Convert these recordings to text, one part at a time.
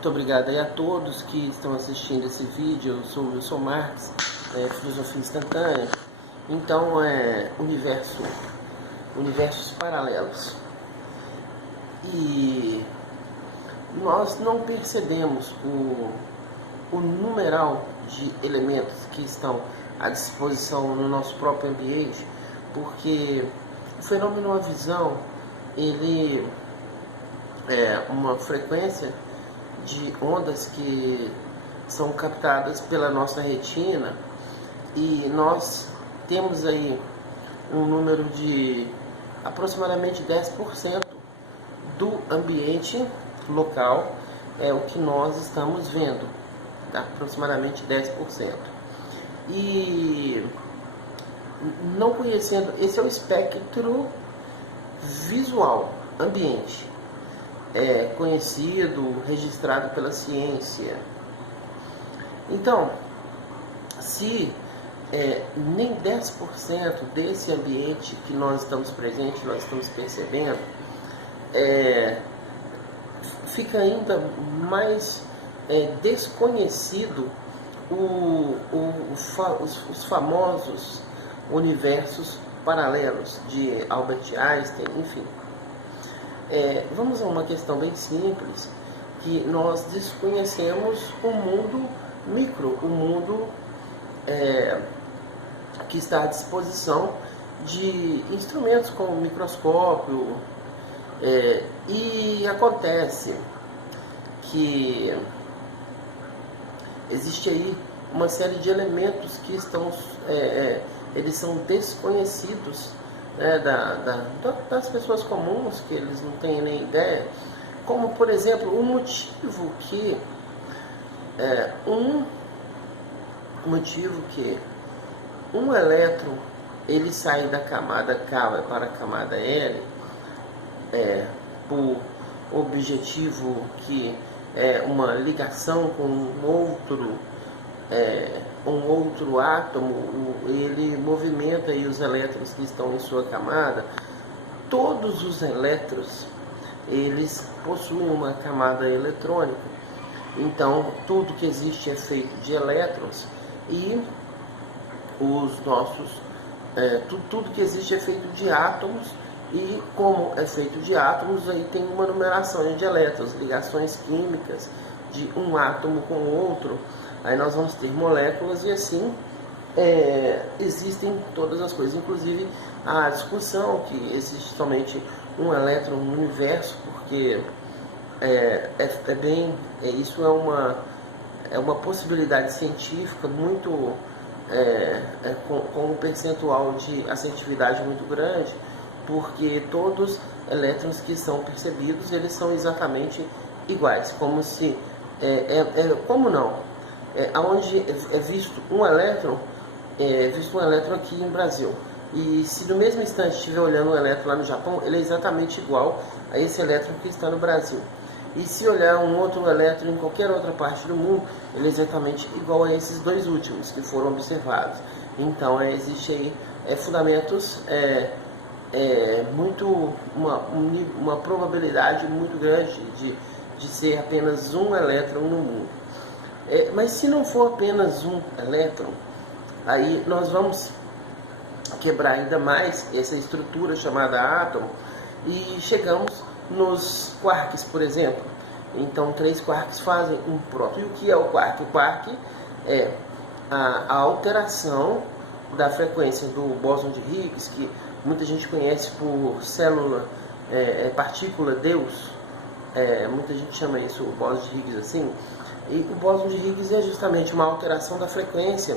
Muito obrigado aí a todos que estão assistindo esse vídeo. Eu sou Wilson Marques, Filosofia Instantânea. Então, universos paralelos. E nós não percebemos o numeral de elementos que estão à disposição no nosso próprio ambiente, porque o fenômeno da visão, ele é uma frequência de ondas que são captadas pela nossa retina, e nós temos aí um número de aproximadamente 10% do ambiente local, é o que nós estamos vendo, aproximadamente 10%. E não conhecendo, esse é o espectro visual ambiente, conhecido, registrado pela ciência. Então, se nem 10% desse ambiente que nós estamos presentes, nós estamos percebendo, fica ainda mais desconhecido os famosos universos paralelos de Albert Einstein, enfim. Vamos a uma questão bem simples, que nós desconhecemos o mundo micro, o mundo que está à disposição de instrumentos como o microscópio, e acontece que existe aí uma série de elementos que estão, eles são desconhecidos, das pessoas comuns, que eles não têm nem ideia, como por exemplo o motivo que um elétron ele sai da camada K para a camada L, por objetivo que é uma ligação com um outro átomo, ele movimenta aí os elétrons que estão em sua camada. Todos os elétrons, eles possuem uma camada eletrônica. Então, tudo que existe é feito de elétrons, e tudo que existe é feito de átomos, e como é feito de átomos, aí tem uma numeração de elétrons, ligações químicas de um átomo com o outro. Aí nós vamos ter moléculas, e assim existem todas as coisas, inclusive a discussão que existe somente um elétron no universo, porque isso é uma possibilidade científica muito, com um percentual de assertividade muito grande, porque todos os elétrons que são percebidos, eles são exatamente iguais, como se, como não? Onde é visto um elétron aqui no Brasil, e se no mesmo instante estiver olhando um elétron lá no Japão, ele é exatamente igual a esse elétron que está no Brasil. E se olhar um outro elétron em qualquer outra parte do mundo, ele é exatamente igual a esses dois últimos que foram observados. Então existe aí fundamentos, uma probabilidade muito grande de ser apenas um elétron no mundo. Mas se não for apenas um elétron, aí nós vamos quebrar ainda mais essa estrutura chamada átomo, e chegamos nos quarks, por exemplo. Então 3 quarks fazem um próton. E o que é o quark? O quark é a alteração da frequência do bóson de Higgs, que muita gente conhece por célula, partícula Deus, muita gente chama isso o bóson de Higgs assim. E o bóson de Higgs é justamente uma alteração da frequência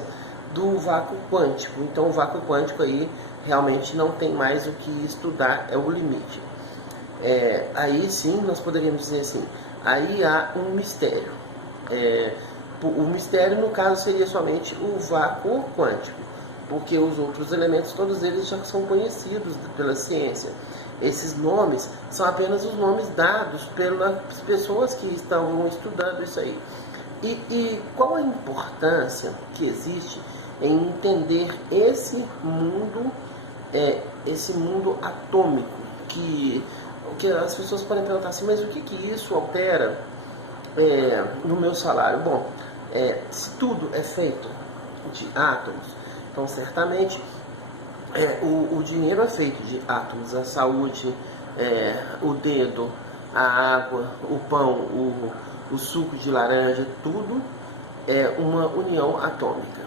do vácuo quântico. Então o vácuo quântico aí realmente não tem mais o que estudar, é o limite. Aí sim nós poderíamos dizer assim, aí há um mistério. O mistério no caso seria somente o vácuo quântico, porque os outros elementos, todos eles já são conhecidos pela ciência. Esses nomes são apenas os nomes dados pelas pessoas que estavam estudando isso aí. E qual a importância que existe em entender esse mundo atômico, que as pessoas podem perguntar assim, mas o que isso altera no meu salário? Bom, se tudo é feito de átomos, então certamente o dinheiro é feito de átomos. A saúde, o dedo, a água, o pão, o suco de laranja, tudo é uma união atômica.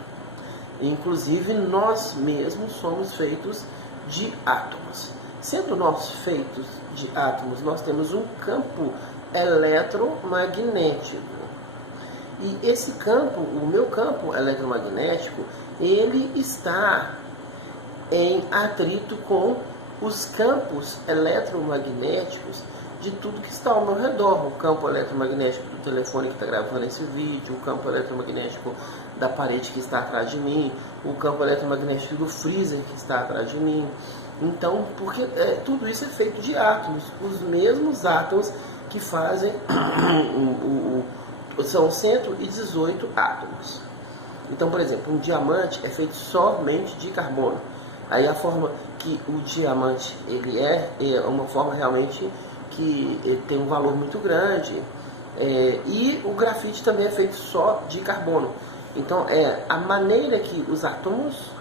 Inclusive nós mesmos somos feitos de átomos. Sendo nós feitos de átomos, nós temos um campo eletromagnético. E esse campo, o meu campo eletromagnético, ele está em atrito com os campos eletromagnéticos de tudo que está ao meu redor. O campo eletromagnético do telefone que está gravando esse vídeo, o campo eletromagnético da parede que está atrás de mim, o campo eletromagnético do freezer que está atrás de mim. Então, porque tudo isso é feito de átomos, os mesmos átomos que fazem são 118 átomos. Então, por exemplo, um diamante é feito somente de carbono. Aí a forma que o diamante ele é uma forma realmente que tem um valor muito grande. E o grafite também é feito só de carbono. Então, a maneira que os átomos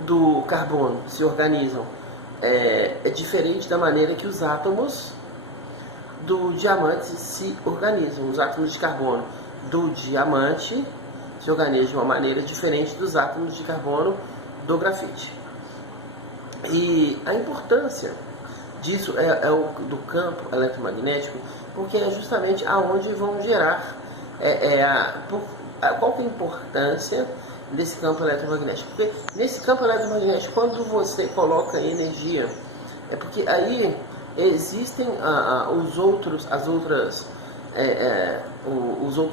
do carbono se organizam é diferente da maneira que os átomos do diamante se organizam. Os átomos de carbono do diamante se organizam de uma maneira diferente dos átomos de carbono do grafite. E a importância disso do campo eletromagnético, porque é justamente aonde vão gerar qual que é a importância desse campo eletromagnético. Porque nesse campo eletromagnético, quando você coloca energia, é porque aí existem os outros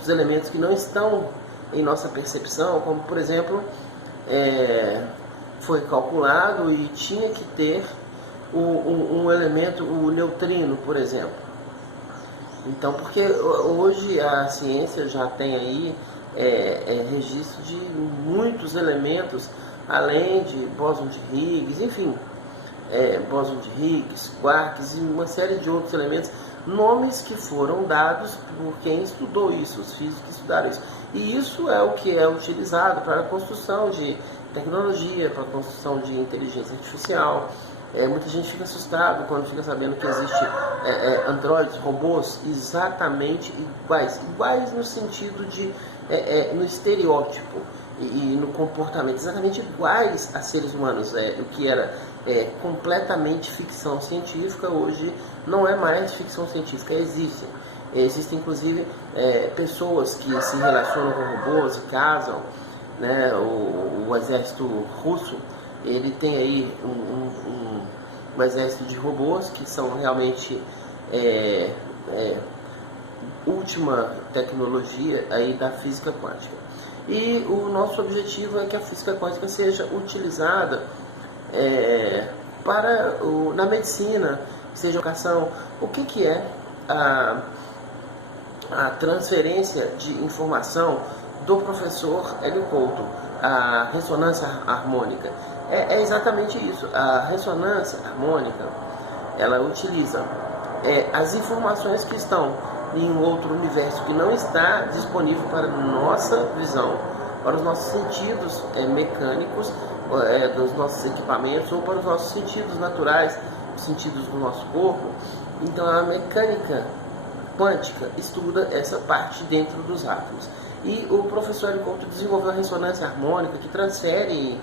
elementos que não estão em nossa percepção, como por exemplo, foi calculado e tinha que ter um elemento, o neutrino, por exemplo. Então, porque hoje a ciência já tem aí registro de muitos elementos, além de bóson de Higgs, enfim, bóson de Higgs, quarks e uma série de outros elementos, nomes que foram dados por quem estudou isso, os físicos que estudaram isso. E isso é o que é utilizado para a construção de tecnologia, para a construção de inteligência artificial. Muita gente fica assustado quando fica sabendo que existe androides, robôs exatamente iguais no sentido de no estereótipo e no comportamento, exatamente iguais a seres humanos. O que era completamente ficção científica, hoje não é mais ficção científica, existem inclusive pessoas que se relacionam com robôs e casam, né? O exército russo, ele tem aí um exército de robôs que são realmente última tecnologia aí da física quântica. E o nosso objetivo é que a física quântica seja utilizada na medicina, seja educação. O que é a transferência de informação do professor Hélio Couto, a ressonância harmônica? É exatamente isso. A ressonância harmônica, ela utiliza as informações que estão em um outro universo que não está disponível para nossa visão, para os nossos sentidos mecânicos, dos nossos equipamentos, ou para os nossos sentidos naturais, os sentidos do nosso corpo. Então a mecânica quântica estuda essa parte dentro dos átomos. E o professor Hélio Couto desenvolveu a ressonância harmônica, que transfere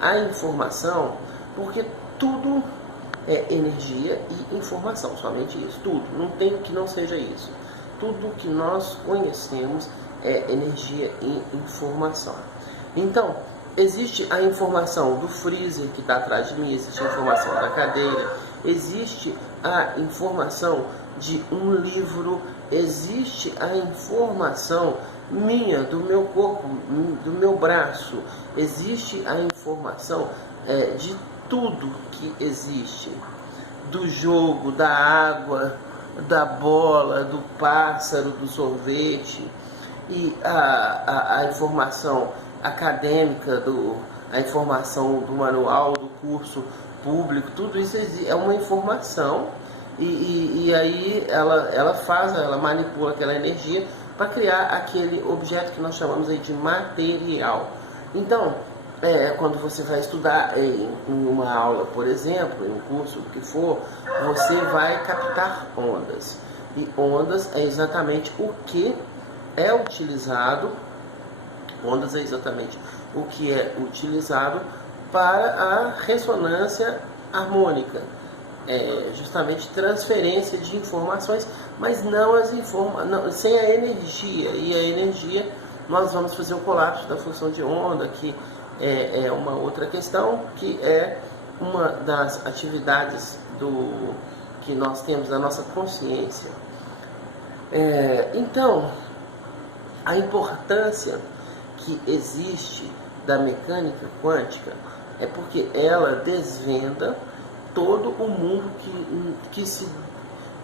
a informação, porque tudo é energia e informação, somente isso, tudo, não tem o que não seja isso. Tudo que nós conhecemos é energia e informação. Então, existe a informação do freezer que está atrás de mim, existe a informação da cadeira, existe a informação de um livro, existe a informação minha, do meu corpo, do meu braço, existe a informação de tudo que existe, do jogo, da água, da bola, do pássaro, do sorvete, e a informação acadêmica, a informação do manual, do curso público, tudo isso é uma informação e aí ela manipula aquela energia para criar aquele objeto que nós chamamos aí de material. Então, quando você vai estudar em uma aula, por exemplo, em um curso, o que for, você vai captar ondas. E ondas é exatamente o que é utilizado, ondas é exatamente o que é utilizado para a ressonância harmônica. Justamente transferência de informações, mas não sem a energia. E a energia, nós vamos fazer o colapso da função de onda, que é uma outra questão, que é uma das atividades que nós temos na nossa consciência. Então, a importância que existe da mecânica quântica é porque ela desvenda todo o mundo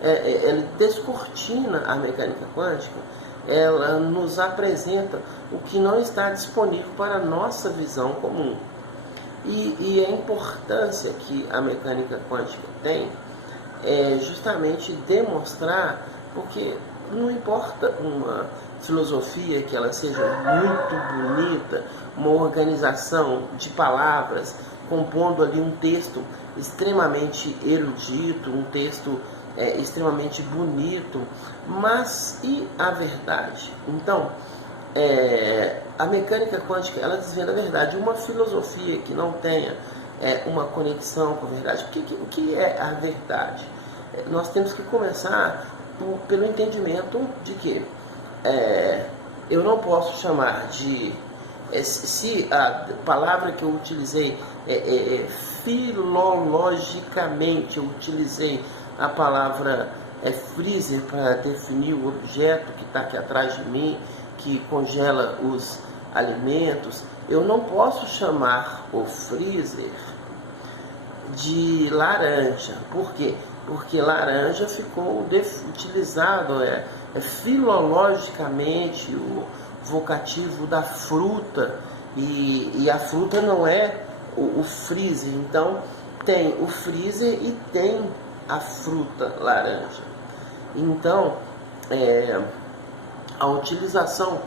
ela descortina a mecânica quântica, ela nos apresenta o que não está disponível para a nossa visão comum. E a importância que a mecânica quântica tem é justamente demonstrar, porque não importa uma filosofia que ela seja muito bonita, uma organização de palavras, compondo ali um texto extremamente erudito, um texto extremamente bonito, mas e a verdade? Então, a mecânica quântica, ela desvenda a verdade. Uma filosofia que não tenha uma conexão com a verdade, o que é a verdade? Nós temos que começar pelo entendimento de que eu não posso chamar de... se a palavra que eu utilizei filologicamente, eu utilizei a palavra freezer para definir o objeto que está aqui atrás de mim, que congela os alimentos, eu não posso chamar o freezer de laranja. Por quê? Porque laranja ficou utilizado, filologicamente, o vocativo da fruta, e a fruta não é o freezer. Então tem o freezer e tem a fruta laranja. Então a utilização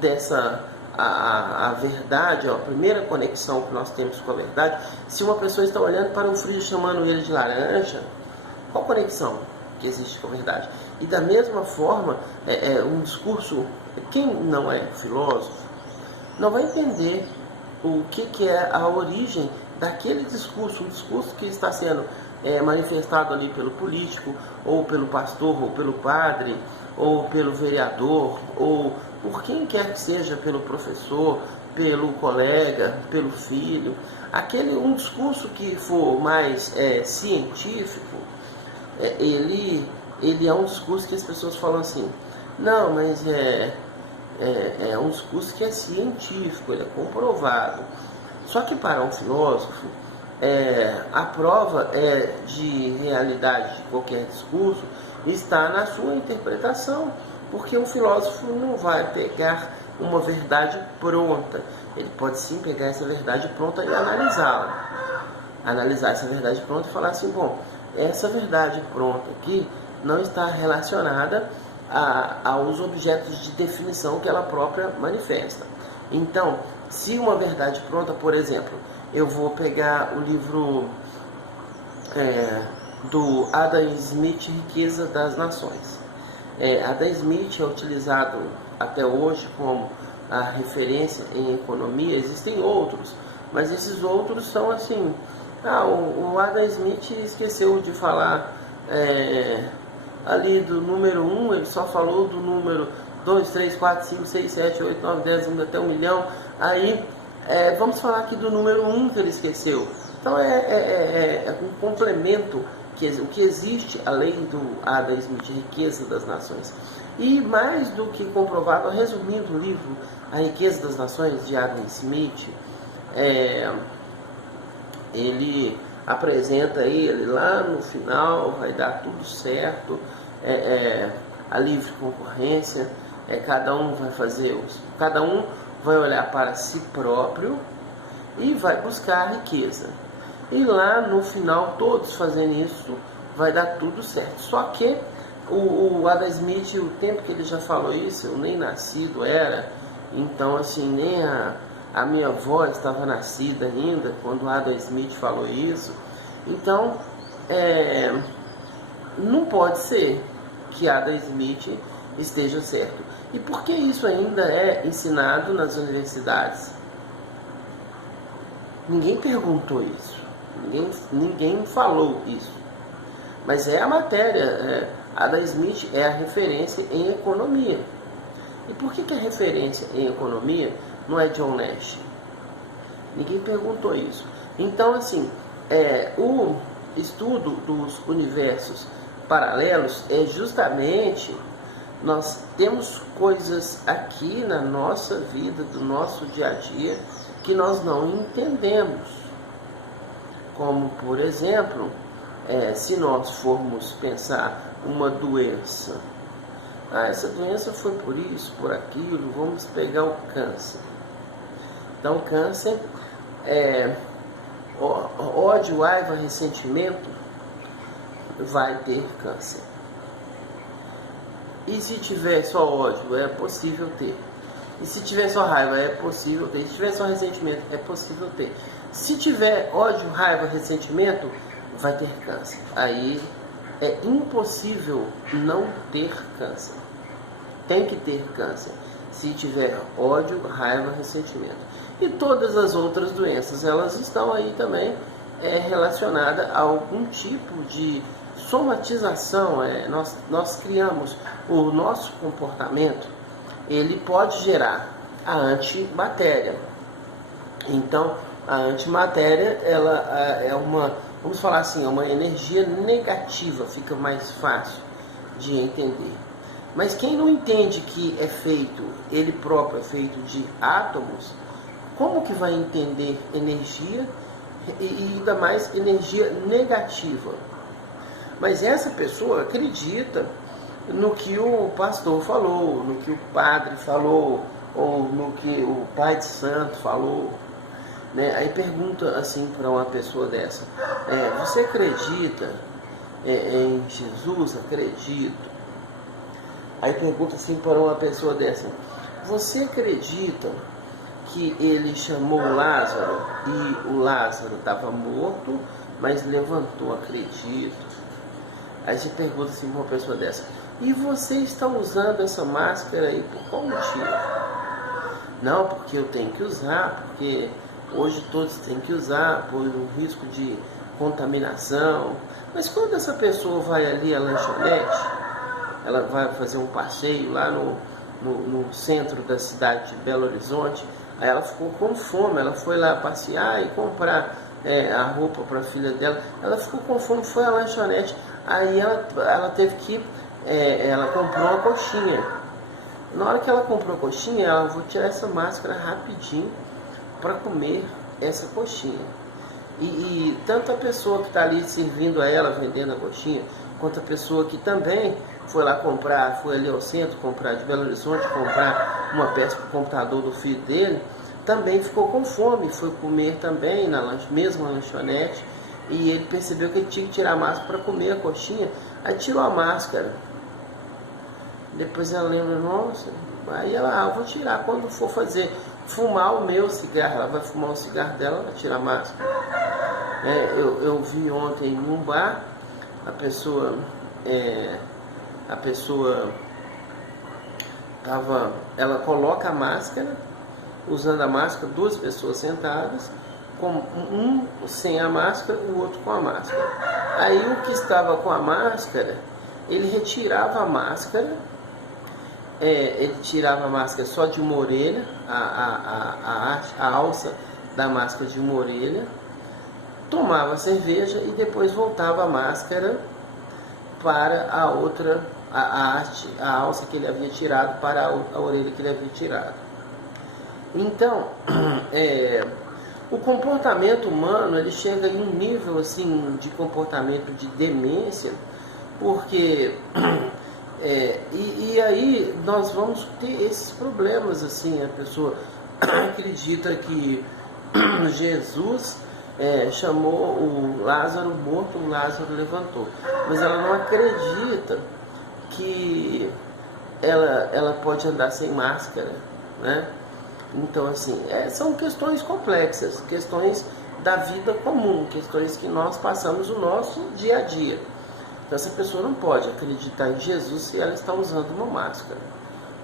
dessa a verdade, a primeira conexão que nós temos com a verdade, se uma pessoa está olhando para um freezer chamando ele de laranja, qual conexão que existe com a verdade? E da mesma forma, um discurso, quem não é filósofo não vai entender o que é a origem daquele discurso, um discurso que está sendo manifestado ali pelo político, ou pelo pastor, ou pelo padre, ou pelo vereador, ou por quem quer que seja, pelo professor, pelo colega, pelo filho. Um discurso que for mais científico, ele é um discurso que as pessoas falam assim, não, mas é um discurso que é científico, ele é comprovado. Só que para um filósofo, a prova de realidade de qualquer discurso está na sua interpretação, porque um filósofo não vai pegar uma verdade pronta, ele pode sim pegar essa verdade pronta e analisá-la, analisar essa verdade pronta e falar assim, bom, essa verdade pronta aqui não está relacionada aos objetos de definição que ela própria manifesta. Então, se uma verdade pronta, por exemplo, eu vou pegar o livro do Adam Smith, Riqueza das Nações. Adam Smith é utilizado até hoje como a referência em economia. Existem outros, mas esses outros são assim, o Adam Smith esqueceu de falar ali do número 1, ele só falou do número 2, 3, 4, 5, 6, 7, 8, 9, 10, indo até 1 milhão. Aí vamos falar aqui do número 1 que ele esqueceu. Então é um complemento, o que existe além do Adam Smith, Riqueza das Nações. E mais do que comprovado, resumindo o livro A Riqueza das Nações, de Adam Smith, ele apresenta ele lá no final, vai dar tudo certo, a livre concorrência, cada um vai olhar para si próprio e vai buscar a riqueza. E lá no final, todos fazendo isso, vai dar tudo certo. Só que o Adam Smith, o tempo que ele já falou isso, eu nem nascido era, então assim, nem a minha avó estava nascida ainda quando o Adam Smith falou isso. Então, não pode ser que Adam Smith esteja certo. E por que isso ainda é ensinado nas universidades? Ninguém perguntou isso, ninguém falou isso. Mas é a matéria, Adam Smith é a referência em economia. E por que a referência em economia não é John Nash? Ninguém perguntou isso. Então, assim, o estudo dos universos paralelos é justamente, nós temos coisas aqui na nossa vida, do nosso dia a dia, que nós não entendemos. Como, por exemplo, se nós formos pensar uma doença, essa doença foi por isso, por aquilo, vamos pegar o câncer. Então, câncer, ódio, raiva, ressentimento, vai ter câncer. E se tiver só ódio, é possível ter. E se tiver só raiva, é possível ter. E se tiver só ressentimento, é possível ter. Se tiver ódio, raiva, ressentimento, vai ter câncer. Aí é impossível não ter câncer. Tem que ter câncer. Se tiver ódio, raiva, ressentimento. E todas as outras doenças, elas estão aí também relacionadas a algum tipo de somatização. Nós criamos o nosso comportamento, ele pode gerar a antimatéria. Então, a antimatéria, ela é vamos falar assim, é uma energia negativa, fica mais fácil de entender. Mas quem não entende que ele próprio é feito de átomos, como que vai entender energia e ainda mais energia negativa? Mas essa pessoa acredita no que o pastor falou, no que o padre falou, ou no que o pai de santo falou, né? Aí pergunta assim para uma pessoa dessa, você acredita em Jesus? Acredito. Aí pergunta assim para uma pessoa dessa, você acredita que ele chamou Lázaro e o Lázaro estava morto, mas levantou? Acredito. Aí você pergunta assim para uma pessoa dessa, e você está usando essa máscara aí por qual motivo? Não, porque eu tenho que usar, porque hoje todos têm que usar, por um risco de contaminação. Mas quando essa pessoa vai ali à lanchonete, ela vai fazer um passeio lá no centro da cidade de Belo Horizonte, aí ela ficou com fome, ela foi lá passear e comprar a roupa para a filha dela, ela ficou com fome, foi à lanchonete, aí ela teve que, ela comprou uma coxinha. Na hora que ela comprou a coxinha, ela vou tirar essa máscara rapidinho para comer essa coxinha. E tanto a pessoa que está ali servindo a ela, vendendo a coxinha, quanto a pessoa que também foi lá comprar, foi ali ao centro comprar, de Belo Horizonte, comprar uma peça para o computador do filho dele, também ficou com fome, foi comer também na mesma lanchonete, e ele percebeu que ele tinha que tirar a máscara para comer a coxinha, aí tirou a máscara. Depois ela lembra, nossa, aí ela, vou tirar quando for fumar o meu cigarro, ela vai fumar o cigarro dela, ela tira a máscara. Eu vi ontem em um bar, a pessoa ela coloca a máscara, usando a máscara, duas pessoas sentadas, com um sem a máscara, o outro com a máscara. Aí o que estava com a máscara, ele retirava a máscara, ele tirava a máscara só de uma orelha, a alça da máscara de uma orelha, tomava cerveja e depois voltava a máscara para a outra, a alça que ele havia tirado para a orelha que ele havia tirado. Então, o comportamento humano, ele chega em um nível assim de comportamento de demência, porque e aí nós vamos ter esses problemas assim. A pessoa acredita que Jesus chamou o Lázaro morto, o Lázaro levantou. Mas ela não acredita que ela pode andar sem máscara, né? Então, assim, são questões complexas, questões da vida comum, questões que nós passamos o nosso dia a dia. Então, essa pessoa não pode acreditar em Jesus se ela está usando uma máscara,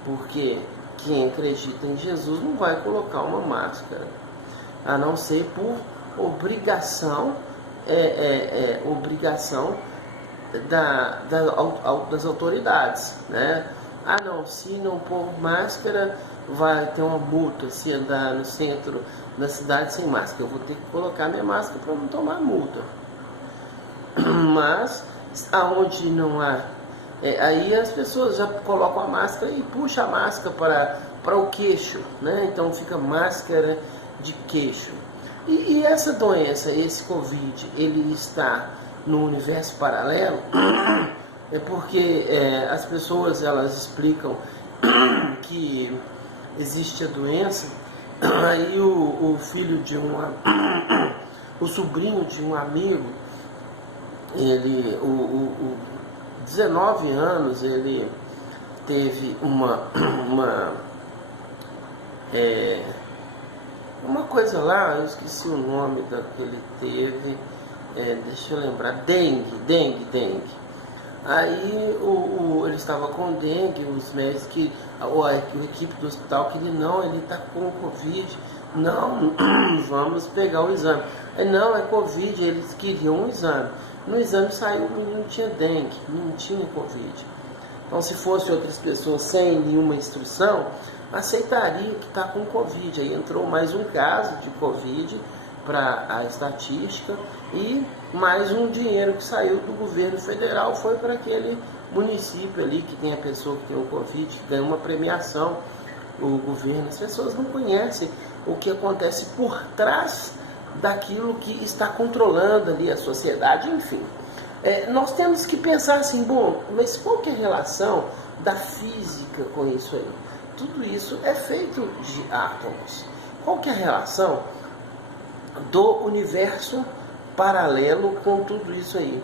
porque quem acredita em Jesus não vai colocar uma máscara, a não ser por obrigação, obrigação das autoridades, né? Ah, não, se não pôr máscara vai ter uma multa se andar no centro da cidade sem máscara. Eu vou ter que colocar minha máscara para não tomar multa. Mas aonde não há, aí as pessoas já colocam a máscara e puxam a máscara para o queixo, né? Então fica máscara de queixo. E essa doença, esse Covid, ele está no universo paralelo, é porque as pessoas elas explicam que existe a doença, aí o filho de o sobrinho de um amigo, ele, 19 anos, ele teve uma coisa lá, eu esqueci o nome da que ele teve, deixa eu lembrar, dengue. Aí ele estava com dengue, os médicos, a equipe do hospital, que ele está com Covid, não, vamos pegar o exame. Não, é Covid, eles queriam um exame. No exame saiu que não tinha dengue, não tinha Covid. Então, se fosse outras pessoas sem nenhuma instrução, aceitaria que está com Covid. Aí entrou mais um caso de Covid para a estatística e mais um dinheiro que saiu do governo federal foi para aquele município ali que tem a pessoa que tem o Covid, que ganha uma premiação. O governo, as pessoas não conhecem o que acontece por trás daquilo que está controlando ali a sociedade, enfim. Nós temos que pensar assim, bom, mas qual que é a relação da física com isso aí? Tudo isso é feito de átomos. Qual que é a relação do universo paralelo com tudo isso aí?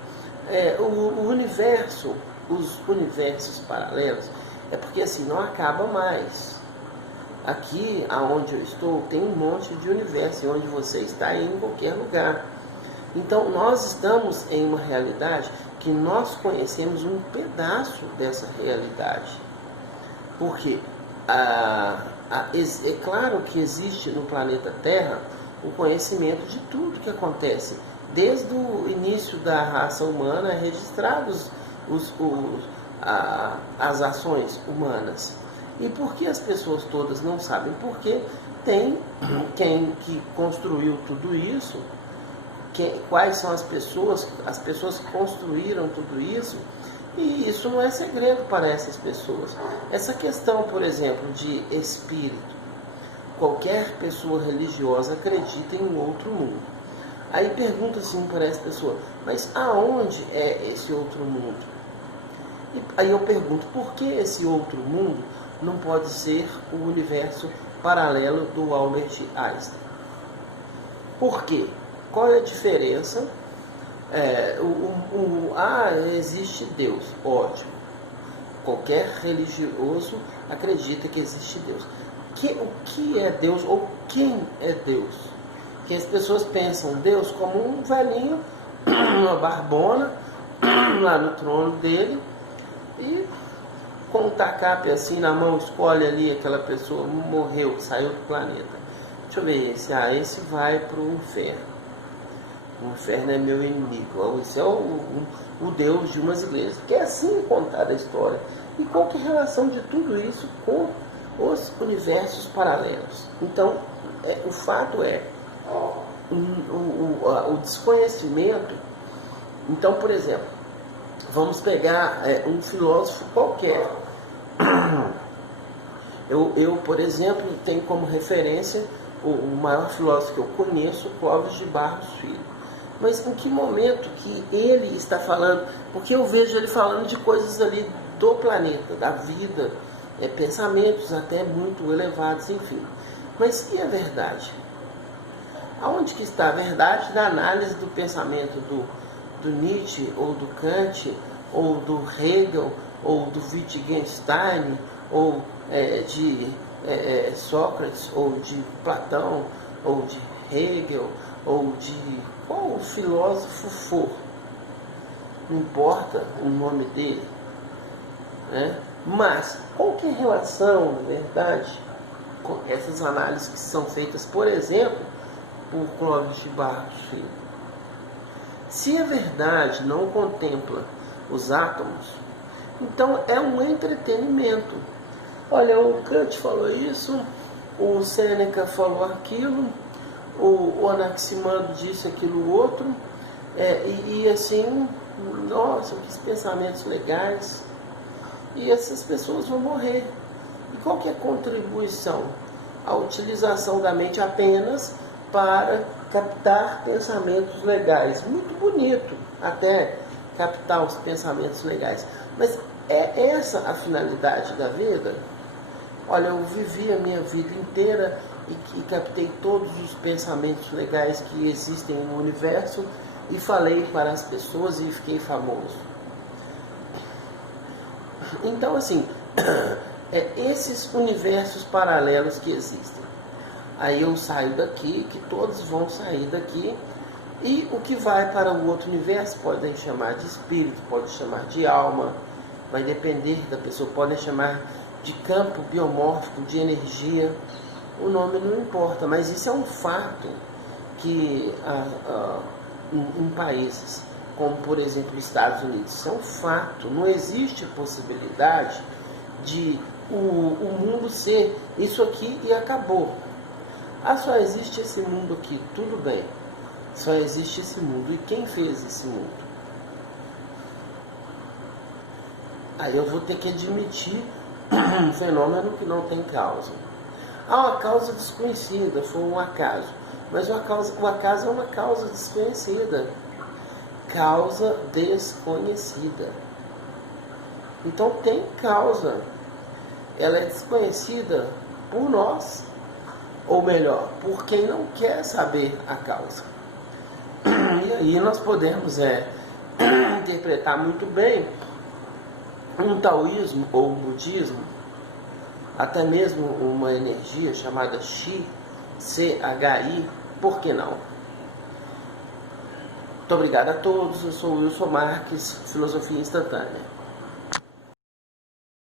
O universo, os universos paralelos, é porque assim, não acaba mais. Aqui, aonde eu estou, tem um monte de universo, e onde você está em qualquer lugar. Então, nós estamos em uma realidade que nós conhecemos um pedaço dessa realidade. Porque é claro que existe no planeta Terra o conhecimento de tudo que acontece. Desde o início da raça humana, registrados as ações humanas. E por que as pessoas todas não sabem? Porque tem quem que construiu tudo isso, quais são as pessoas que construíram tudo isso, e isso não é segredo para essas pessoas. Essa questão, por exemplo, de espírito, qualquer pessoa religiosa acredita em um outro mundo. Aí pergunta assim para essa pessoa, mas aonde é esse outro mundo? E aí eu pergunto, por que esse outro mundo não pode ser o universo paralelo do Albert Einstein? Por quê? Qual é a diferença? Existe Deus, ótimo. Qualquer religioso acredita que existe Deus. O que é Deus ou quem é Deus? Que as pessoas pensam Deus como um velhinho, uma barbona, lá no trono dele, e com um tacape assim na mão, escolhe ali aquela pessoa, morreu, saiu do planeta. Deixa eu ver esse vai para o inferno. O inferno é meu inimigo. Esse é o Deus de umas igrejas. Que é assim contada a história. E qual que é a relação de tudo isso com os universos paralelos? Então, o fato é o desconhecimento. Então, por exemplo, vamos pegar um filósofo qualquer. Eu, por exemplo, tenho como referência o maior filósofo que eu conheço, Clóvis de Barros Filho. Mas em que momento que ele está falando? Porque eu vejo ele falando de coisas ali do planeta, da vida, pensamentos até muito elevados, enfim. Mas e a verdade? Aonde que está a verdade da análise do pensamento do Nietzsche, ou do Kant, ou do Hegel, ou do Wittgenstein, ou de Sócrates, ou de Platão, ou de Hegel, ou de qual filósofo for, não importa o nome dele, né? Mas qual que é a relação, na verdade, com essas análises que são feitas, por exemplo, por Clóvis de Barros Filho? Se a verdade não contempla os átomos, então é um entretenimento. Olha, o Kant falou isso, o Sêneca falou aquilo, o Anaximandro disse aquilo outro, e assim, nossa, que pensamentos legais. E essas pessoas vão morrer. E qual que é a contribuição? A utilização da mente apenas para captar pensamentos legais. Muito bonito até captar os pensamentos legais. Mas é essa a finalidade da vida? Olha, eu vivi a minha vida inteira e captei todos os pensamentos legais que existem no universo e falei para as pessoas e fiquei famoso. Então, assim, esses universos paralelos que existem. Aí eu saio daqui, que todos vão sair daqui, e o que vai para o outro universo podem chamar de espírito, pode chamar de alma, vai depender da pessoa, podem chamar de campo biomórfico, de energia, o nome não importa, mas isso é um fato que em países como, por exemplo, os Estados Unidos, isso é um fato, não existe possibilidade de o mundo ser isso aqui e acabou. Só existe esse mundo aqui, tudo bem, só existe esse mundo, e quem fez esse mundo? Aí eu vou ter que admitir um fenômeno que não tem causa. Uma causa desconhecida, foi um acaso, mas o acaso é uma causa desconhecida. Causa desconhecida. Então tem causa. Ela é desconhecida por nós, ou melhor, por quem não quer saber a causa. E aí nós podemos interpretar muito bem um taoísmo ou um budismo, até mesmo uma energia chamada Chi, CHI, por que não? Muito obrigado a todos, eu sou Wilson Marques, Filosofia Instantânea.